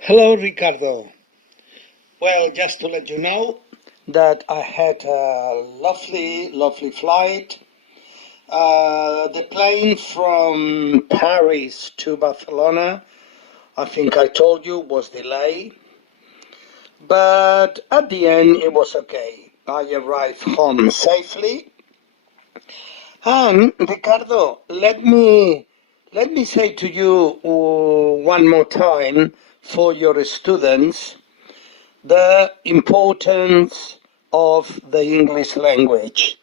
Hello, Ricardo. Well, just to let you know that I had a lovely flight. The plane from Paris to Barcelona, I think I told you, was delayed. But at the end, it was okay. I arrived home safely. And Ricardo, let me say to you one more time for your students the importance of the English language.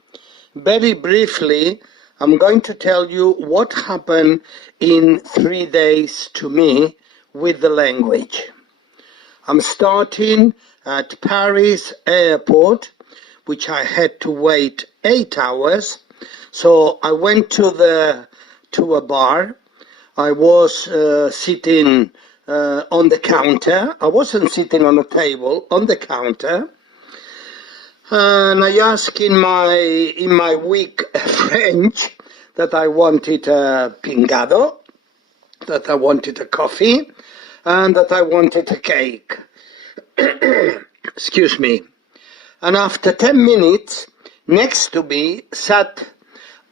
Very briefly, I'm going to tell you what happened in 3 days to me with the language. I'm starting at Paris airport, which I had to wait 8 hours. So I went to a bar. I was sitting on the counter. I wasn't sitting on a table, on the counter. And I asked in my weak French that I wanted a pingado, that I wanted a coffee, and that I wanted a cake. Excuse me. And after 10 minutes, next to me sat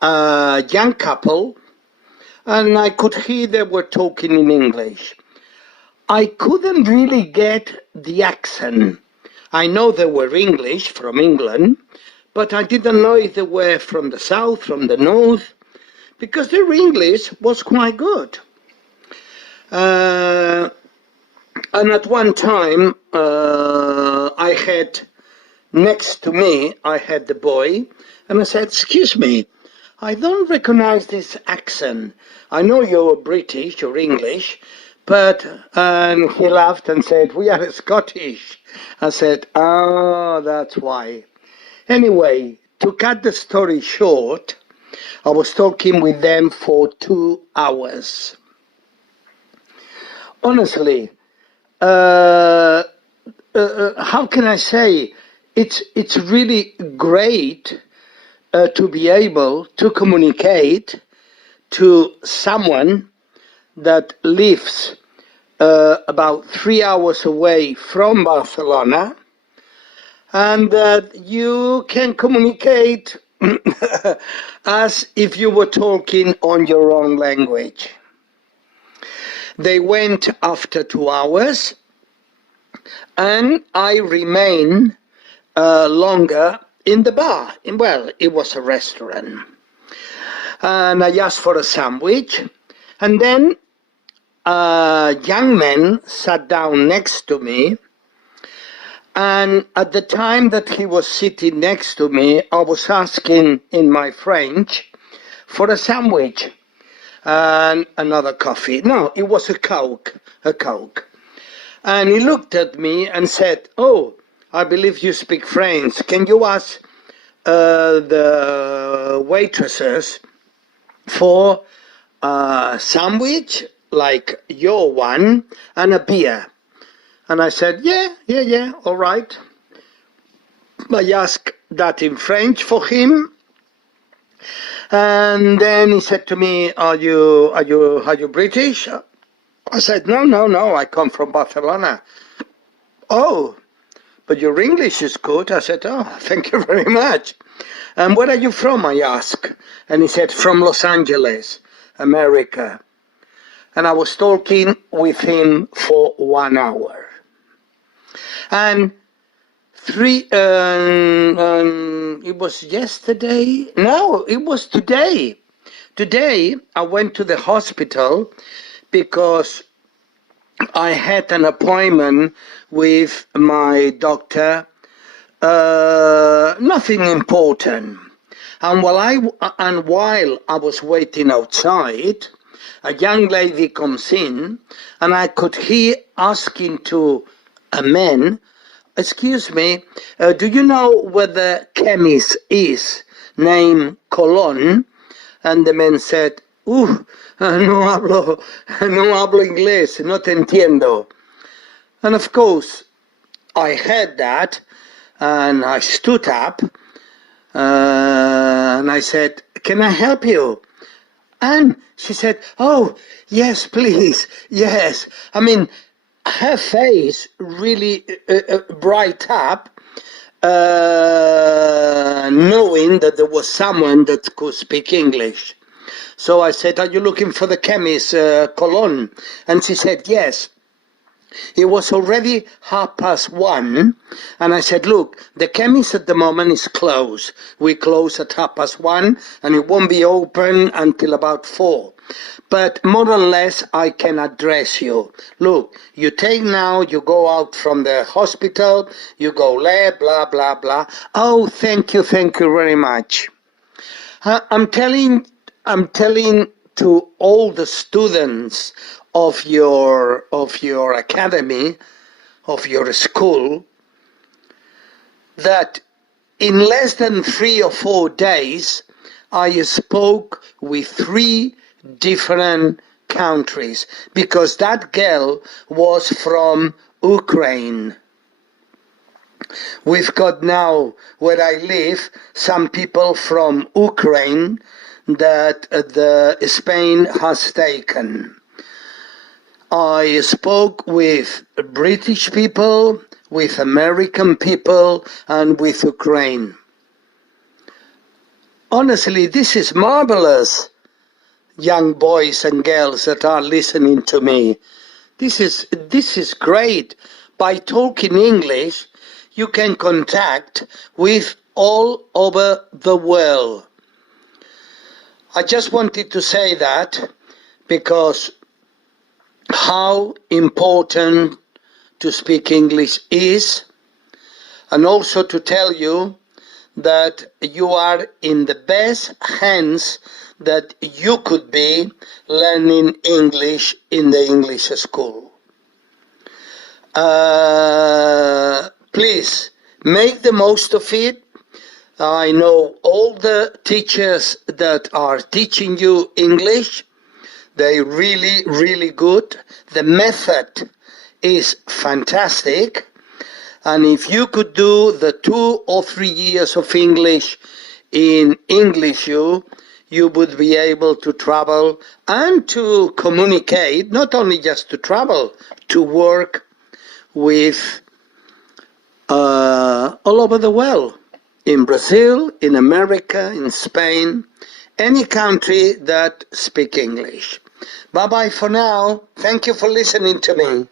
a young couple, and I could hear they were talking in English. I couldn't really get the accent. I know they were English from England, but I didn't know if they were from the south, from the north, because their English was quite good. And at one time, I had next to me, I had the boy, and I said, "Excuse me, I don't recognize this accent. I know you're British, you're English, but," and he laughed and said, "We are Scottish." I said, "Oh, that's why." Anyway, to cut the story short, I was talking with them for 2 hours. Honestly, how can I say? It's really great to be able to communicate to someone that lives about 3 hours away from Barcelona, and that you can communicate as if you were talking on your own language. They went after 2 hours, and I remained longer in the bar. Well, it was a restaurant. And I asked for a sandwich, and then a young man sat down next to me, and at the time that he was sitting next to me, I was asking in my French for a sandwich and another coffee. No, it was a Coke. And he looked at me and said, "Oh, I believe you speak French. Can you ask the waitresses for a sandwich like your one and a beer?" And I said, yeah, all right. I asked that in French for him, and then he said to me, "Are you British?" I said, no, I come from Barcelona." "Oh, but your English is good." I said, "Oh, thank you very much." "And where are you from?" I asked. And he said, "From Los Angeles, America." And I was talking with him for 1 hour. And it was yesterday? No, it was today. Today, I went to the hospital because I had an appointment with my doctor, nothing important. And while I was waiting outside, a young lady comes in, and I could hear asking to a man, "Excuse me, do you know where the chemist is, named Colon?" And the man said, no hablo inglés, no te entiendo." And of course, I heard that, and I stood up, and I said, "Can I help you?" And she said, "Oh, yes, please, yes. I mean, her face really bright up, knowing that there was someone that could speak English. So I said, "Are you looking for the chemist, Cologne?" And she said, "Yes." It was already 1:30, and I said, "Look, the chemist at the moment is closed. We close at 1:30, and it won't be open until about 4. But more or less, I can address you. Look, you take now, you go out from the hospital, you go there, blah, blah, blah. Oh, thank you very much." I'm telling to all the students of your academy, of your school, that in less than 3 or 4 days, I spoke with 3 different countries, because that girl was from Ukraine. We've got now, where I live, some people from Ukraine that Spain has taken. I spoke with British people, with American people, and with Ukraine. Honestly, this is marvelous, young boys and girls that are listening to me. This is great. By talking English, you can contact with all over the world. I just wanted to say that because how important to speak English is, and also to tell you that you are in the best hands that you could be learning English in the English school. Please make the most of it. I know all the teachers that are teaching you English. They're really, really good. The method is fantastic. And if you could do the 2 or 3 years of English in English, you would be able to travel and to communicate, not only just to travel, to work with all over the world. In Brazil, in America, in Spain, any country that speak English. Bye-bye for now. Thank you for listening to me.